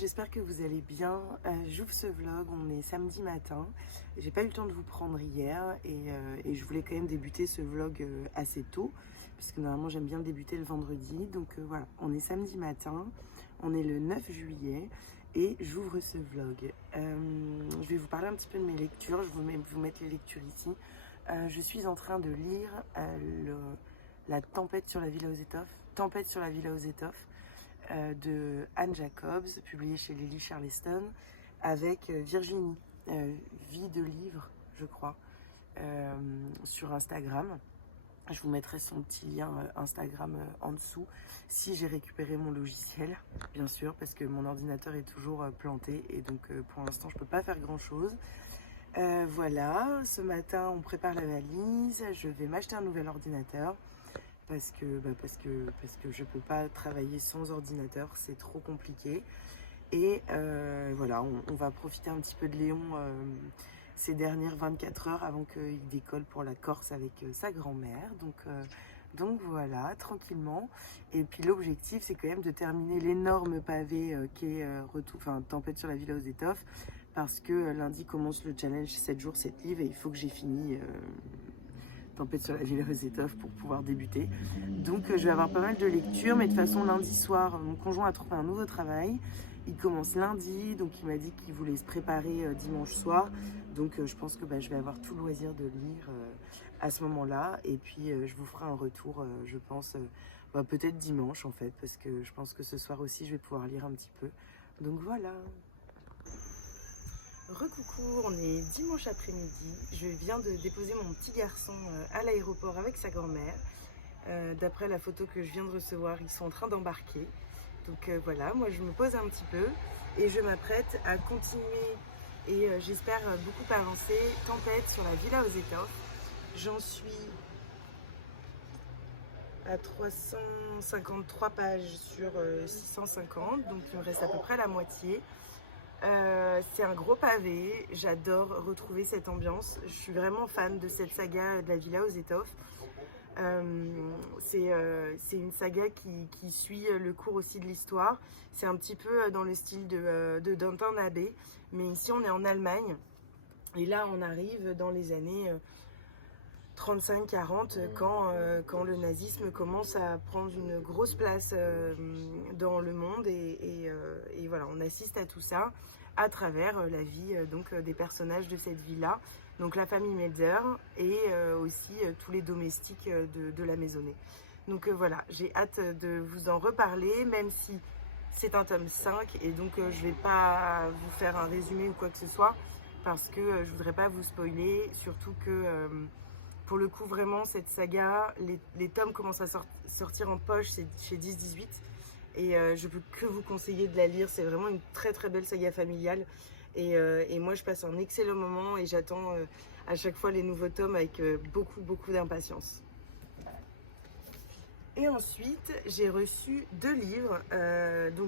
j'espère que vous allez bien. J'ouvre ce vlog, on est samedi matin. J'ai pas eu le temps de vous prendre hier et je voulais quand même débuter ce vlog assez tôt, puisque normalement j'aime bien débuter le vendredi. Donc voilà, on est samedi matin, on est le 9 juillet et j'ouvre ce vlog. Je vais vous parler un petit peu de mes lectures, je vais vous mettre les lectures ici. Je suis en train de lire La Tempête sur la Villa aux Étoffes, Tempête sur la Villa aux Étoffes, de Anne Jacobs, publié chez Lily Charleston, avec Virginie, Vie de livre, je crois, sur Instagram. Je vous mettrai son petit lien Instagram en dessous, si j'ai récupéré mon logiciel, bien sûr, parce que mon ordinateur est toujours planté, et donc pour l'instant je peux pas faire grand chose. Voilà, ce matin on prépare la valise, je vais m'acheter un nouvel ordinateur, parce que je peux pas travailler sans ordinateur, c'est trop compliqué. Et voilà, on va profiter un petit peu de Léon ces dernières 24 heures avant qu'il décolle pour la Corse avec sa grand-mère. Donc voilà, tranquillement. Et puis l'objectif, c'est quand même de terminer l'énorme pavé qui est Tempête sur la Villa aux Étoffes, parce que lundi commence le challenge 7 jours 7 livres et il faut que j'ai fini Tempête sur la Villa aux Étoffes pour pouvoir débuter. Donc je vais avoir pas mal de lectures, mais de toute façon lundi soir, mon conjoint a trouvé un nouveau travail. Il commence lundi, donc il m'a dit qu'il voulait se préparer dimanche soir. Donc je pense que je vais avoir tout le loisir de lire à ce moment-là. Et puis je vous ferai un retour, je pense, peut-être dimanche en fait, parce que je pense que ce soir aussi je vais pouvoir lire un petit peu. Donc voilà. Recoucou, on est dimanche après-midi. Je viens de déposer mon petit garçon à l'aéroport avec sa grand-mère. D'après la photo que je viens de recevoir, ils sont en train d'embarquer. Donc voilà, moi je me pose un petit peu et je m'apprête à continuer et j'espère beaucoup avancer. Tempête sur la Villa aux Étoffes. J'en suis à 353 pages sur 650, donc il me reste à peu près la moitié. C'est un gros pavé, j'adore retrouver cette ambiance. Je suis vraiment fan de cette saga de la Villa aux Étoffes. C'est une saga qui suit le cours aussi de l'histoire. C'est un petit peu dans le style de Downton Abbey, mais ici on est en Allemagne et là on arrive dans les années 35-40 quand le nazisme commence à prendre une grosse place dans le monde et voilà, on assiste à tout ça à travers la vie des personnages de cette villa, donc la famille Melzer et aussi tous les domestiques de la maisonnée. Donc voilà, j'ai hâte de vous en reparler, même si c'est un tome 5 et donc je vais pas vous faire un résumé ou quoi que ce soit parce que je voudrais pas vous spoiler, surtout que pour le coup, vraiment, cette saga, les tomes commencent à sortir en poche, c'est chez 10-18. Et je peux que vous conseiller de la lire. C'est vraiment une très très belle saga familiale. Et moi, je passe un excellent moment et j'attends à chaque fois les nouveaux tomes avec beaucoup d'impatience. Et ensuite, j'ai reçu 2 livres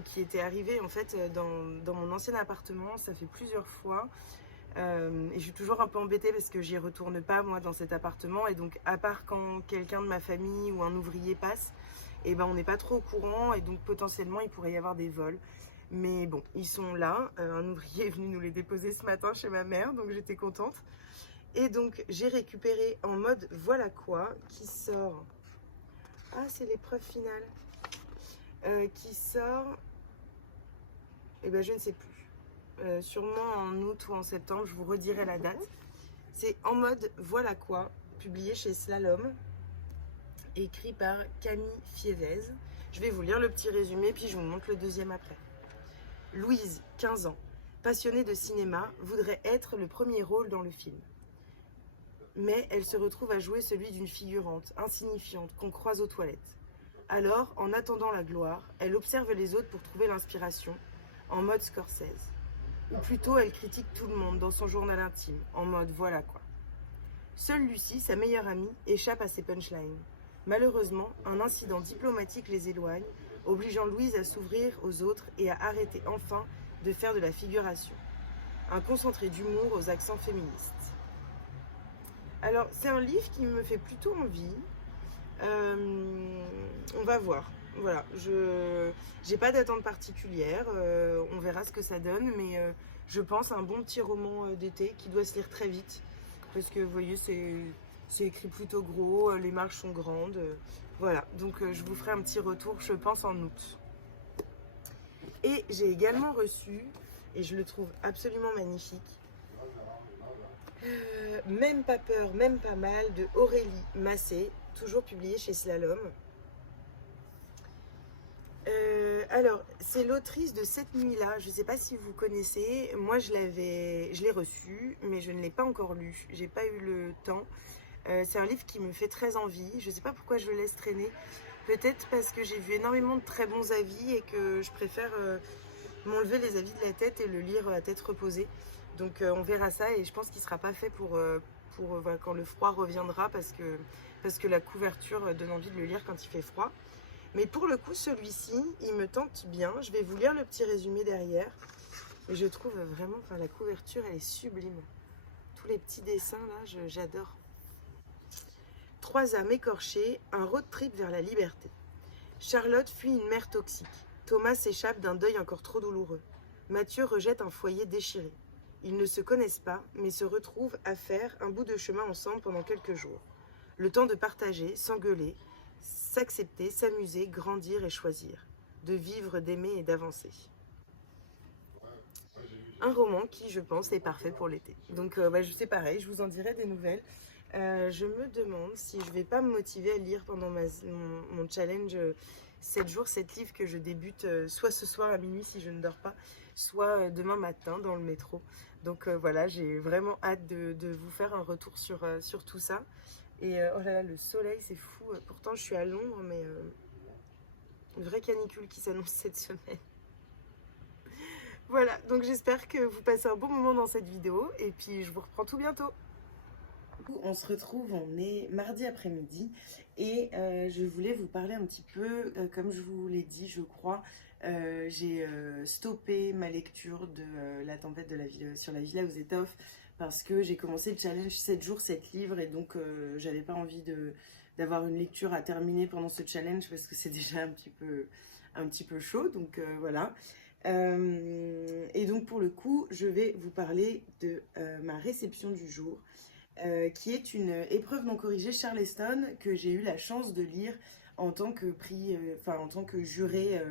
qui étaient arrivés en fait dans mon ancien appartement. Ça fait plusieurs fois. Et je suis toujours un peu embêtée parce que j'y retourne pas moi dans cet appartement et donc à part quand quelqu'un de ma famille ou un ouvrier passe, et on n'est pas trop au courant et donc potentiellement il pourrait y avoir des vols. Mais bon, ils sont là, un ouvrier est venu nous les déposer ce matin chez ma mère, donc j'étais contente. Et donc j'ai récupéré En mode voilà quoi, qui sort, ah c'est l'épreuve finale, qui sort, et je ne sais plus. Sûrement en août ou en septembre, je vous redirai la date. C'est En mode voilà quoi, publié chez Slalom, écrit par Camille Fievez. Je vais vous lire le petit résumé, puis je vous montre le deuxième après. Louise, 15 ans, passionnée de cinéma, voudrait être le premier rôle dans le film. Mais elle se retrouve à jouer celui d'une figurante, insignifiante, qu'on croise aux toilettes. Alors, en attendant la gloire, elle observe les autres pour trouver l'inspiration, en mode Scorsese. Ou plutôt, elle critique tout le monde dans son journal intime, en mode voilà quoi. Seule Lucie, sa meilleure amie, échappe à ses punchlines. Malheureusement, un incident diplomatique les éloigne, obligeant Louise à s'ouvrir aux autres et à arrêter enfin de faire de la figuration. Un concentré d'humour aux accents féministes. Alors, c'est un livre qui me fait plutôt envie. On va voir. voilà, j'ai pas d'attente particulière, on verra ce que ça donne, mais je pense à un bon petit roman d'été qui doit se lire très vite, parce que vous voyez, c'est écrit plutôt gros, les marges sont grandes, voilà, donc je vous ferai un petit retour, je pense, en août. Et j'ai également reçu, et je le trouve absolument magnifique, Même pas peur, même pas mal de Aurélie Massé, toujours publié chez Slalom. Alors, c'est l'autrice de Cette nuit-là. Je ne sais pas si vous connaissez. Moi, je l'ai reçu, mais je ne l'ai pas encore lu. J'ai pas eu le temps. C'est un livre qui me fait très envie. Je ne sais pas pourquoi je le laisse traîner. Peut-être parce que j'ai vu énormément de très bons avis et que je préfère m'enlever les avis de la tête et le lire à tête reposée. Donc, on verra ça et je pense qu'il ne sera pas fait pour voilà, quand le froid reviendra parce que la couverture donne envie de le lire quand il fait froid. Mais pour le coup, celui-ci, il me tente bien. Je vais vous lire le petit résumé derrière. Et je trouve vraiment, enfin, la couverture, elle est sublime. Tous les petits dessins, là, j'adore. 3 âmes écorchées, un road trip vers la liberté. Charlotte fuit une mère toxique. Thomas s'échappe d'un deuil encore trop douloureux. Mathieu rejette un foyer déchiré. Ils ne se connaissent pas, mais se retrouvent à faire un bout de chemin ensemble pendant quelques jours. Le temps de partager, s'engueuler, s'accepter, s'amuser, grandir et choisir. De vivre, d'aimer et d'avancer. Un roman qui, je pense, est parfait pour l'été. Donc, c'est pareil, je vous en dirai des nouvelles. Je me demande si je vais pas me motiver à lire pendant mon challenge 7 jours, 7 livres que je débute soit ce soir à minuit si je ne dors pas, soit demain matin dans le métro. Donc voilà, j'ai vraiment hâte de vous faire un retour sur tout ça. Et oh là là, le soleil, c'est fou. Pourtant, je suis à Londres, mais une vraie canicule qui s'annonce cette semaine. Voilà, donc j'espère que vous passez un bon moment dans cette vidéo. Et puis, je vous reprends tout bientôt. On se retrouve, on est mardi après-midi. Et je voulais vous parler un petit peu, comme je vous l'ai dit, je crois, j'ai stoppé ma lecture de La tempête de la ville, sur la Villa aux étoffes parce que j'ai commencé le challenge 7 jours, 7 livres et donc j'avais pas envie d'avoir une lecture à terminer pendant ce challenge parce que c'est déjà un petit peu chaud, donc voilà. Et donc pour le coup, je vais vous parler de ma réception du jour, qui est une épreuve non corrigée Charleston que j'ai eu la chance de lire en tant que en tant que juré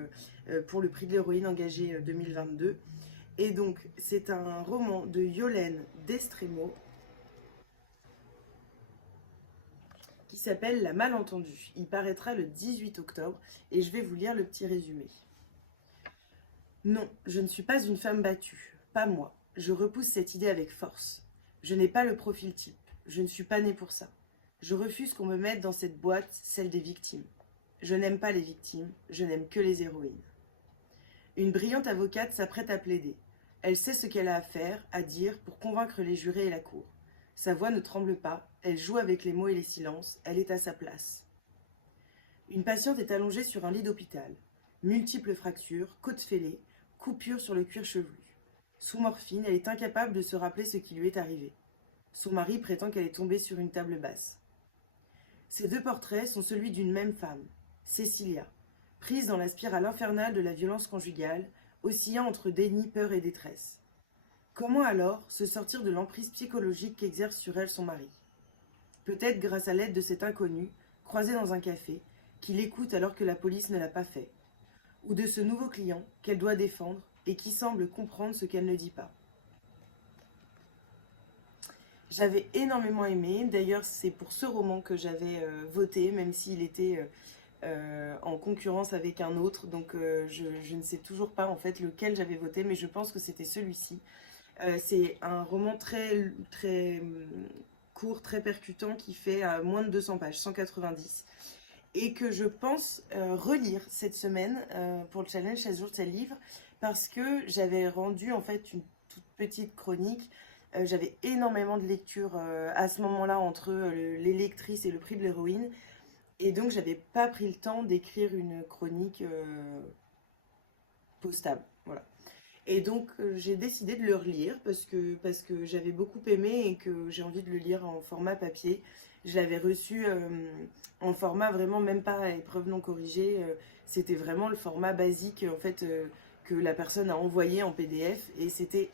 pour le prix de l'héroïne engagée 2022. Et donc, c'est un roman de Yolène Destremo qui s'appelle La Malentendue. Il paraîtra le 18 octobre et je vais vous lire le petit résumé. Non, je ne suis pas une femme battue, pas moi. Je repousse cette idée avec force. Je n'ai pas le profil type. Je ne suis pas née pour ça. Je refuse qu'on me mette dans cette boîte, celle des victimes. Je n'aime pas les victimes, je n'aime que les héroïnes. Une brillante avocate s'apprête à plaider. Elle sait ce qu'elle a à faire, à dire, pour convaincre les jurés et la cour. Sa voix ne tremble pas, elle joue avec les mots et les silences, elle est à sa place. Une patiente est allongée sur un lit d'hôpital. Multiples fractures, côtes fêlées, coupures sur le cuir chevelu. Sous morphine, elle est incapable de se rappeler ce qui lui est arrivé. Son mari prétend qu'elle est tombée sur une table basse. Ces 2 portraits sont celui d'une même femme, Cécilia, prise dans la spirale infernale de la violence conjugale, oscillant entre déni, peur et détresse. Comment alors se sortir de l'emprise psychologique qu'exerce sur elle son mari? Peut-être grâce à l'aide de cet inconnu, croisé dans un café, qui l'écoute alors que la police ne l'a pas fait, ou de ce nouveau client qu'elle doit défendre et qui semble comprendre ce qu'elle ne dit pas. J'avais énormément aimé, d'ailleurs c'est pour ce roman que j'avais voté, même s'il était en concurrence avec un autre, donc je ne sais toujours pas en fait lequel j'avais voté, mais je pense que c'était celui-ci. C'est un roman très, très court, très percutant, qui fait moins de 200 pages, 190, et que je pense relire cette semaine pour le challenge 16 jours de 7 livres, parce que j'avais rendu en fait une toute petite chronique. J'avais énormément de lectures à ce moment-là entre les lectrices et le prix de l'héroïne, et donc j'avais pas pris le temps d'écrire une chronique postable, voilà. Et donc j'ai décidé de le relire parce que j'avais beaucoup aimé et que j'ai envie de le lire en format papier. Je l'avais reçu en format vraiment même pas épreuve non corrigée. C'était vraiment le format basique en fait que la personne a envoyé en PDF et c'était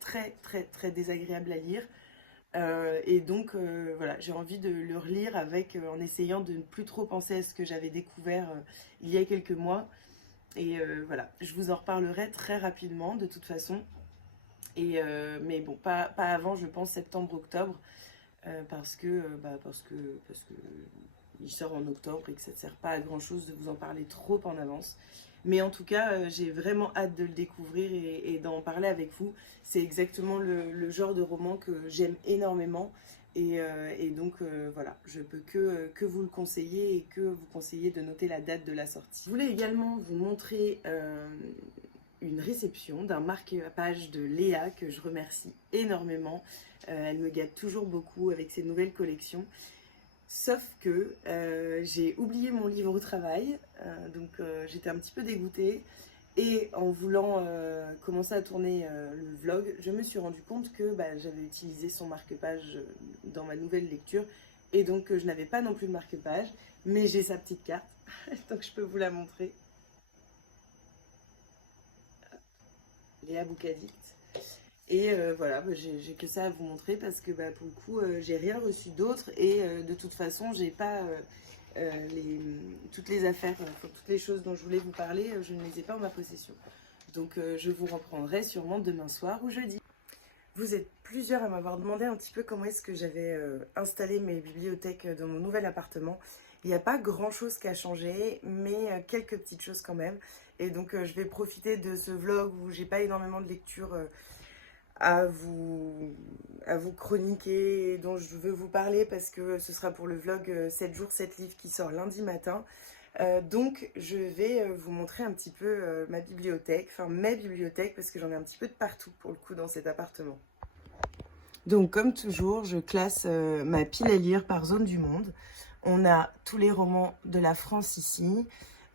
très très très désagréable à lire. Et donc voilà, j'ai envie de le relire avec en essayant de ne plus trop penser à ce que j'avais découvert il y a quelques mois. Et voilà, je vous en reparlerai très rapidement de toute façon. Et, mais bon, pas avant, je pense, septembre-octobre, parce que il sort en octobre et que ça ne sert pas à grand chose de vous en parler trop en avance. Mais en tout cas, j'ai vraiment hâte de le découvrir et d'en parler avec vous. C'est exactement le genre de roman que j'aime énormément. Et donc voilà, je peux que vous le conseiller et que vous conseiller de noter la date de la sortie. Je voulais également vous montrer une réception d'un marque-page de Léa que je remercie énormément. Elle me gâte toujours beaucoup avec ses nouvelles collections. Sauf que j'ai oublié mon livre au travail, donc j'étais un petit peu dégoûtée. Et en voulant commencer à tourner le vlog, je me suis rendu compte que j'avais utilisé son marque-page dans ma nouvelle lecture. Et donc je n'avais pas non plus de marque-page, mais j'ai sa petite carte, donc je peux vous la montrer. Léa Boucadict. Et voilà, j'ai que ça à vous montrer parce que pour le coup, j'ai rien reçu d'autre et de toute façon, j'ai pas toutes les affaires, toutes les choses dont je voulais vous parler, je ne les ai pas en ma possession. Donc je vous reprendrai sûrement demain soir ou jeudi. Vous êtes plusieurs à m'avoir demandé un petit peu comment est-ce que j'avais installé mes bibliothèques dans mon nouvel appartement. Il n'y a pas grand chose qui a changé, mais quelques petites choses quand même. Et donc je vais profiter de ce vlog où j'ai pas énormément de lecture à vous chroniquer, dont je veux vous parler parce que ce sera pour le vlog 7 jours 7 livres qui sort lundi matin. Donc je vais vous montrer un petit peu ma bibliothèque, enfin mes bibliothèques parce que j'en ai un petit peu de partout pour le coup dans cet appartement. Donc comme toujours, je classe ma pile à lire par zone du monde. On a tous les romans de la France ici,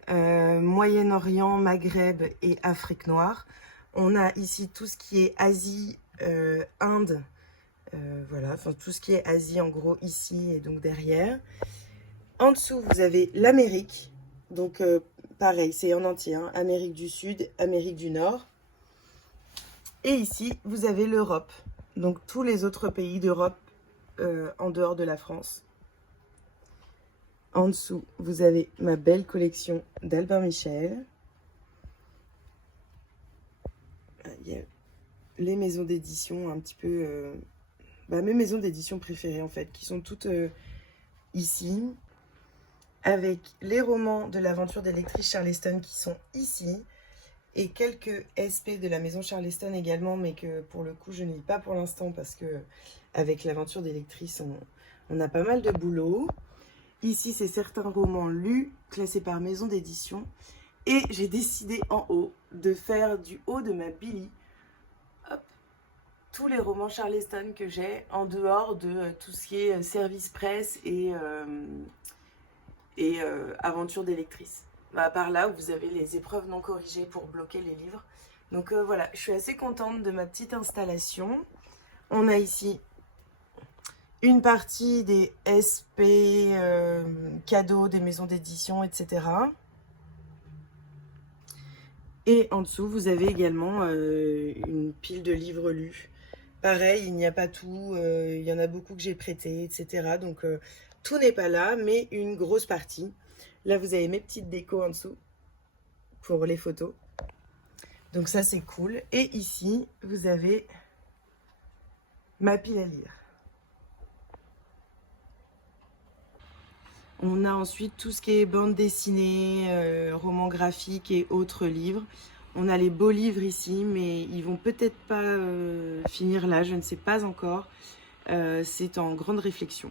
Moyen-Orient, Maghreb et Afrique noire. On a ici tout ce qui est Asie, Inde, voilà, enfin tout ce qui est Asie en gros ici et donc derrière. En dessous, vous avez l'Amérique, donc pareil, c'est en entier, hein, Amérique du Sud, Amérique du Nord. Et ici, vous avez l'Europe, donc tous les autres pays d'Europe en dehors de la France. En dessous, vous avez ma belle collection d'Albin Michel. Il y a les maisons d'édition, un petit peu... mes maisons d'édition préférées, en fait, qui sont toutes ici. Avec les romans de l'aventure des lectrices Charleston qui sont ici. Et quelques SP de la maison Charleston également, mais que pour le coup, je ne lis pas pour l'instant parce que avec l'aventure des lectrices, on a pas mal de boulot. Ici, c'est certains romans lus, classés par maison d'édition. Et j'ai décidé en haut de faire du haut de ma Billy, hop, tous les romans Charleston que j'ai en dehors de tout ce qui est service presse et aventure des lectrices. Par là où vous avez les épreuves non corrigées pour bloquer les livres. Donc voilà, je suis assez contente de ma petite installation. On a ici une partie des SP, cadeaux des maisons d'édition, etc. Et en dessous, vous avez également une pile de livres lus. Pareil, il n'y a pas tout, il y en a beaucoup que j'ai prêté, etc. Donc tout n'est pas là, mais une grosse partie. Là, vous avez mes petites décos en dessous pour les photos. Donc ça, c'est cool. Et ici, vous avez ma pile à lire. On a ensuite tout ce qui est bande dessinée, romans graphiques et autres livres. On a les beaux livres ici, mais ils vont peut-être pas finir là, je ne sais pas encore. C'est en grande réflexion.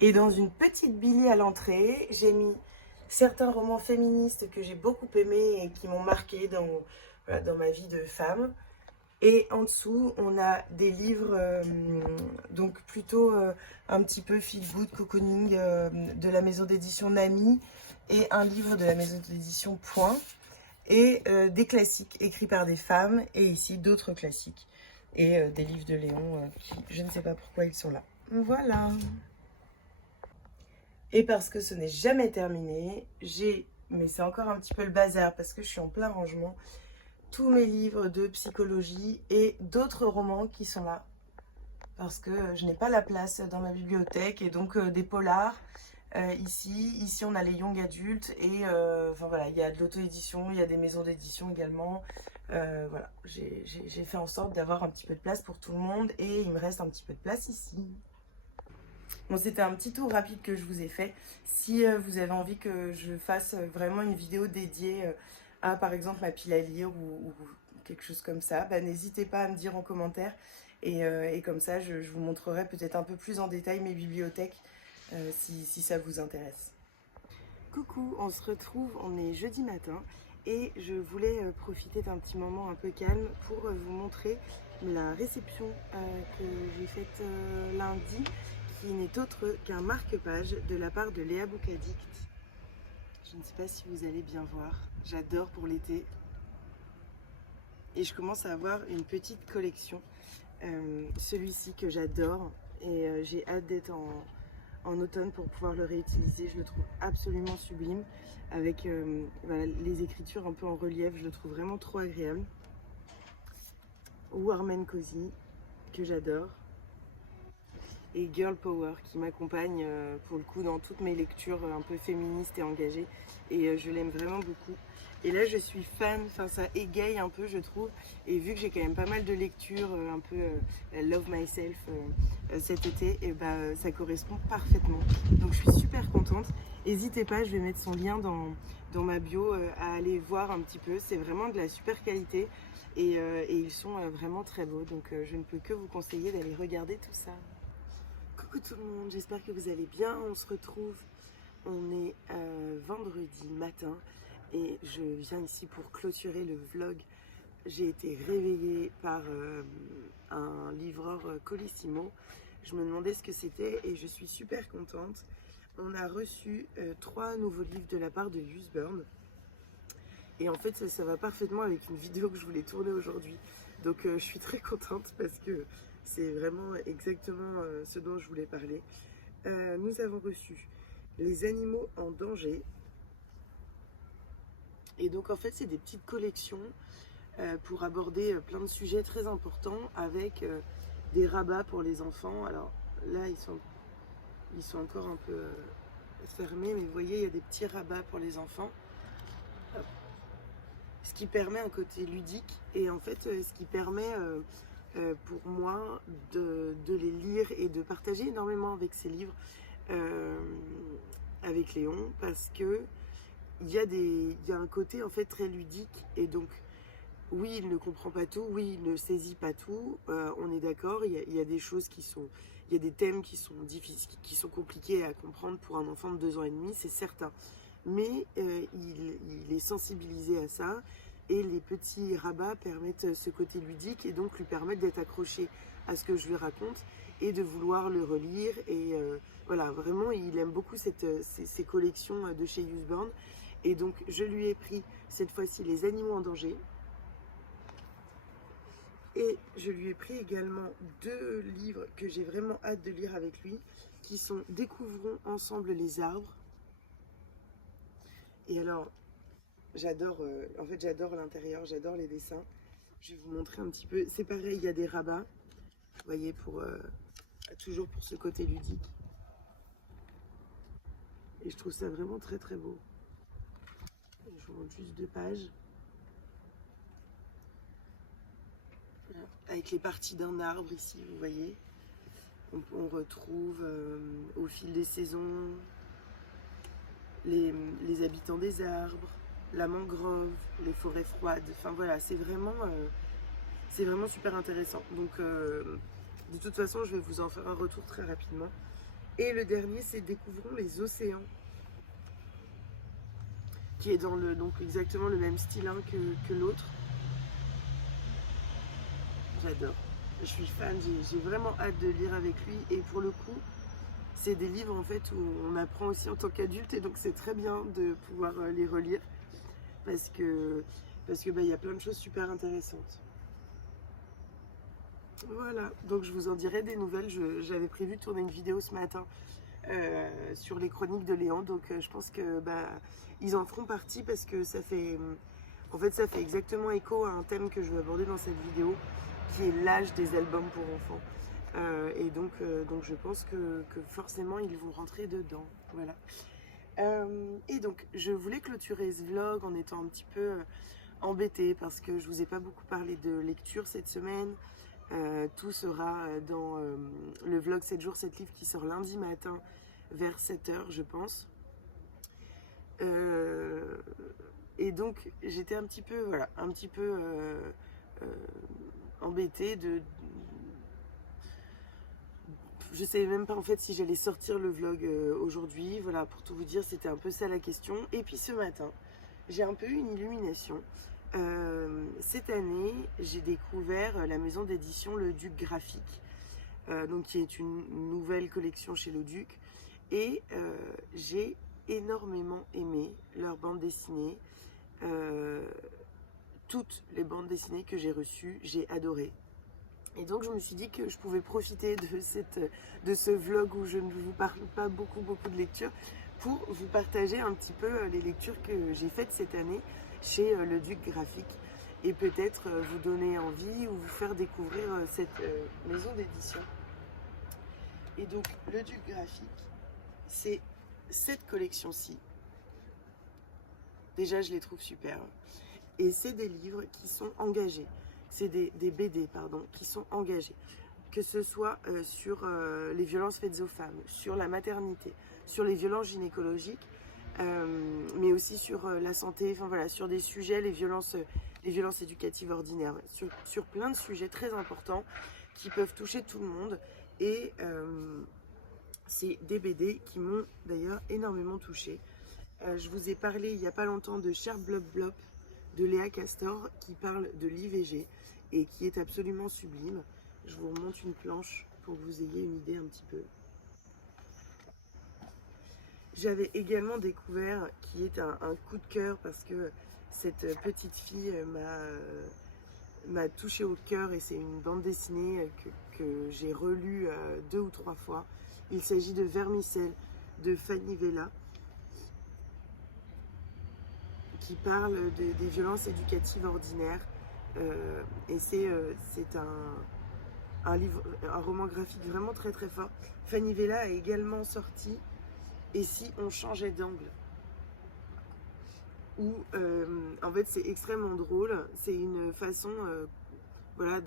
Et dans une petite Billy à l'entrée, j'ai mis certains romans féministes que j'ai beaucoup aimés et qui m'ont marqué dans ma vie de femme. Et en dessous, on a des livres, donc plutôt un petit peu feel good, cocooning de la maison d'édition Nami et un livre de la maison d'édition Point et des classiques écrits par des femmes et ici d'autres classiques et des livres de Léon qui, je ne sais pas pourquoi ils sont là. Voilà. Et parce que ce n'est jamais terminé, mais c'est encore un petit peu le bazar parce que je suis en plein rangement, tous mes livres de psychologie et d'autres romans qui sont là. Parce que je n'ai pas la place dans ma bibliothèque et donc des polars. Ici on a les young adultes et enfin voilà, il y a de l'auto-édition, il y a des maisons d'édition également. Voilà, j'ai fait en sorte d'avoir un petit peu de place pour tout le monde et il me reste un petit peu de place ici. Bon, c'était un petit tour rapide que je vous ai fait. Si vous avez envie que je fasse vraiment une vidéo dédiée à par exemple ma pile à lire ou quelque chose comme ça, bah, n'hésitez pas à me dire en commentaire et comme ça je vous montrerai peut-être un peu plus en détail mes bibliothèques si ça vous intéresse. Coucou, on se retrouve, on est jeudi matin et je voulais profiter d'un petit moment un peu calme pour vous montrer la réception que j'ai faite lundi, qui n'est autre qu'un marque-page de la part de Léa Boukadict. Je ne sais pas si vous allez bien voir, j'adore pour l'été. Et je commence à avoir une petite collection, celui-ci que j'adore et j'ai hâte d'être en automne pour pouvoir le réutiliser. Je le trouve absolument sublime avec voilà, les écritures un peu en relief, je le trouve vraiment trop agréable. Warm and Cozy que j'adore et Girl Power qui m'accompagne pour le coup dans toutes mes lectures un peu féministes et engagées et je l'aime vraiment beaucoup. Et là je suis fan, enfin ça égaye un peu je trouve, et vu que j'ai quand même pas mal de lectures un peu Love Myself cet été, et bah ça correspond parfaitement. Donc je suis super contente. N'hésitez pas, je vais mettre son lien dans ma bio à aller voir un petit peu. C'est vraiment de la super qualité et ils sont vraiment très beaux. Donc je ne peux que vous conseiller d'aller regarder tout ça. Coucou tout le monde, j'espère que vous allez bien. On se retrouve, on est vendredi matin. Et je viens ici pour clôturer le vlog. J'ai été réveillée par un livreur Colissimo. Je me demandais ce que c'était et je suis super contente. On a reçu 3 nouveaux livres de la part de Usborne. Et en fait, ça va parfaitement avec une vidéo que je voulais tourner aujourd'hui. Donc je suis très contente parce que c'est vraiment exactement ce dont je voulais parler. Nous avons reçu Les animaux en danger. Et donc en fait c'est des petites collections pour aborder plein de sujets très importants avec des rabats pour les enfants. Alors là ils sont encore un peu fermés, mais vous voyez il y a des petits rabats pour les enfants. Hop. Ce qui permet un côté ludique et en fait ce qui permet pour moi de les lire et de partager énormément avec ces livres avec Léon, parce que il y a un côté en fait très ludique et donc oui il ne comprend pas tout, oui il ne saisit pas tout, on est d'accord, il y a des choses il y a des thèmes qui sont difficiles, qui sont compliqués à comprendre pour un enfant de 2 ans et demi, c'est certain, mais il est sensibilisé à ça et les petits rabats permettent ce côté ludique et donc lui permettent d'être accroché à ce que je lui raconte et de vouloir le relire et voilà, vraiment il aime beaucoup ces collections de chez Usborne. Et donc je lui ai pris cette fois-ci Les animaux en danger. Et je lui ai pris également 2 livres que j'ai vraiment hâte de lire avec lui, qui sont Découvrons ensemble les arbres. Et alors, j'adore, en fait j'adore l'intérieur, j'adore les dessins. Je vais vous montrer un petit peu. C'est pareil, il y a des rabats, vous voyez, toujours pour ce côté ludique. Et je trouve ça vraiment très très beau. Je vous montre juste 2 pages. Voilà. Avec les parties d'un arbre ici, vous voyez. On retrouve au fil des saisons les habitants des arbres, la mangrove, les forêts froides. Enfin voilà, c'est vraiment super intéressant. Donc de toute façon, je vais vous en faire un retour très rapidement. Et le dernier, c'est Découvrons les océans, qui est dans donc exactement le même style hein, que l'autre. J'adore. Je suis fan, j'ai vraiment hâte de lire avec lui. Et pour le coup, c'est des livres en fait où on apprend aussi en tant qu'adulte. Et donc c'est très bien de pouvoir les relire. Parce que bah, y a plein de choses super intéressantes. Voilà, donc je vous en dirai des nouvelles. J'avais prévu de tourner une vidéo ce matin sur les chroniques de Léon. Donc je pense que ils en feront partie parce que ça fait exactement écho à un thème que je veux aborder dans cette vidéo, qui est l'âge des albums pour enfants. Et donc je pense que forcément ils vont rentrer dedans. Voilà. Et donc je voulais clôturer ce vlog en étant un petit peu embêtée parce que je vous ai pas beaucoup parlé de lecture cette semaine. Tout sera dans le vlog 7 jours 7 livres qui sort lundi matin vers 7h je pense. Et donc j'étais un petit peu embêtée je savais même pas en fait si j'allais sortir le vlog aujourd'hui. Voilà, pour tout vous dire, c'était un peu ça la question. Et puis ce matin, j'ai un peu eu une illumination. Cette année, j'ai découvert la maison d'édition Le Duc Graphique, donc qui est une nouvelle collection chez Le Duc. Et j'ai énormément aimé leur bande dessinée. Toutes les bandes dessinées que j'ai reçues, j'ai adoré. Et donc je me suis dit que je pouvais profiter de ce vlog où je ne vous parle pas beaucoup de lecture pour vous partager un petit peu les lectures que j'ai faites cette année chez Le Duc Graphique et peut-être vous donner envie ou vous faire découvrir cette maison d'édition. Et donc Le Duc Graphique, c'est cette collection-ci. Déjà je les trouve super. Et c'est des livres qui sont engagés. C'est des BD, pardon, qui sont engagés. Que ce soit sur les violences faites aux femmes, sur la maternité, sur les violences gynécologiques, mais aussi sur la santé, enfin voilà, sur des sujets, les violences éducatives ordinaires, sur plein de sujets très importants qui peuvent toucher tout le monde. Et c'est des BD qui m'ont d'ailleurs énormément touchée. Je vous ai parlé il n'y a pas longtemps de Cher Blop Blop de Léa Castor qui parle de l'IVG et qui est absolument sublime. Je vous remonte une planche pour que vous ayez une idée un petit peu. J'avais également découvert, qui est un coup de cœur parce que cette petite fille m'a touché au cœur et c'est une bande dessinée que j'ai relue 2 ou 3 fois. Il s'agit de Vermicelle de Fanny Vella, qui parle des violences éducatives ordinaires. Et c'est un roman graphique vraiment très très fort. Fanny Vella a également sorti Et si on changeait d'angle, où en fait c'est extrêmement drôle. C'est une façon voilà,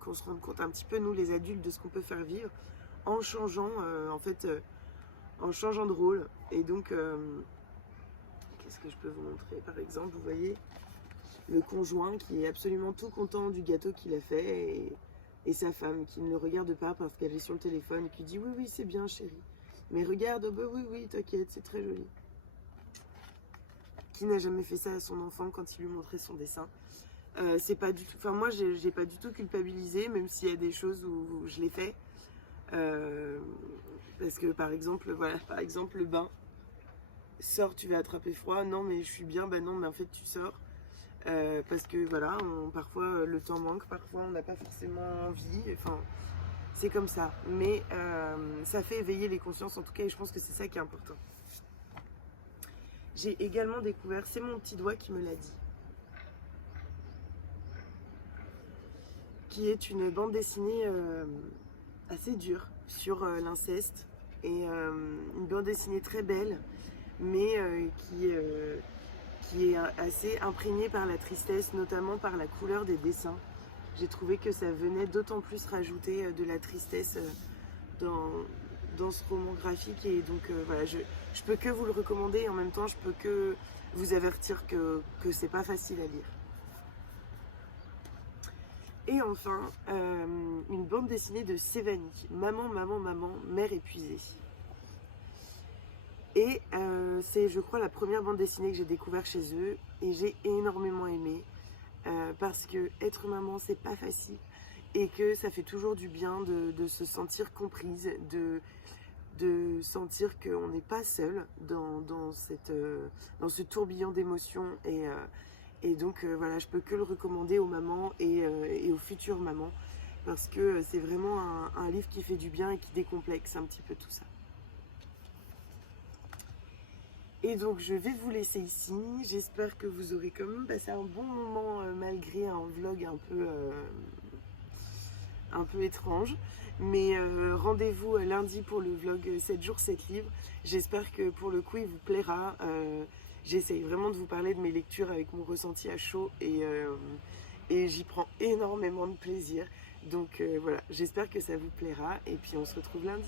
qu'on se rende compte un petit peu, nous les adultes, de ce qu'on peut faire vivre en changeant en changeant de rôle. Et donc qu'est-ce que je peux vous montrer? Par exemple, vous voyez le conjoint qui est absolument tout content du gâteau qu'il a fait, et sa femme qui ne le regarde pas parce qu'elle est sur le téléphone et qui dit oui oui c'est bien chérie, mais regarde, bah oui oui t'inquiète, c'est très joli. Qui n'a jamais fait ça à son enfant quand il lui montrait son dessin? C'est pas du tout, enfin moi j'ai pas du tout culpabilisé, même s'il y a des choses où je l'ai fait, parce que par exemple, voilà, par exemple le bain, sors, tu vas attraper froid, non mais je suis bien, bah non mais en fait tu sors, parce que voilà, parfois le temps manque, parfois on n'a pas forcément envie, enfin c'est comme ça, mais ça fait éveiller les consciences en tout cas, et je pense que c'est ça qui est important. J'ai également découvert, c'est mon petit doigt qui me l'a dit, qui est une bande dessinée assez dure sur l'inceste, et une bande dessinée très belle, mais qui est assez imprégnée par la tristesse, notamment par la couleur des dessins. J'ai trouvé que ça venait d'autant plus rajouter de la tristesse dans ce roman graphique, et donc voilà, je peux que vous le recommander, et en même temps je peux que vous avertir que c'est pas facile à lire. Et enfin, une bande dessinée de Sévanie, Maman, maman, maman, mère épuisée. Et c'est, je crois, la première bande dessinée que j'ai découvert chez eux, et j'ai énormément aimé, parce que être maman c'est pas facile, et que ça fait toujours du bien de se sentir comprise, de sentir qu'on n'est pas seul dans ce tourbillon d'émotions, et donc voilà, je peux que le recommander aux mamans et aux futures mamans, parce que c'est vraiment un livre qui fait du bien et qui décomplexe un petit peu tout ça. Et donc je vais vous laisser ici. J'espère que vous aurez quand même passé un bon moment malgré un vlog un peu étrange. Mais rendez-vous lundi pour le vlog 7 jours 7 livres. J'espère que pour le coup il vous plaira. J'essaye vraiment de vous parler de mes lectures avec mon ressenti à chaud et j'y prends énormément de plaisir. Donc voilà, j'espère que ça vous plaira et puis on se retrouve lundi.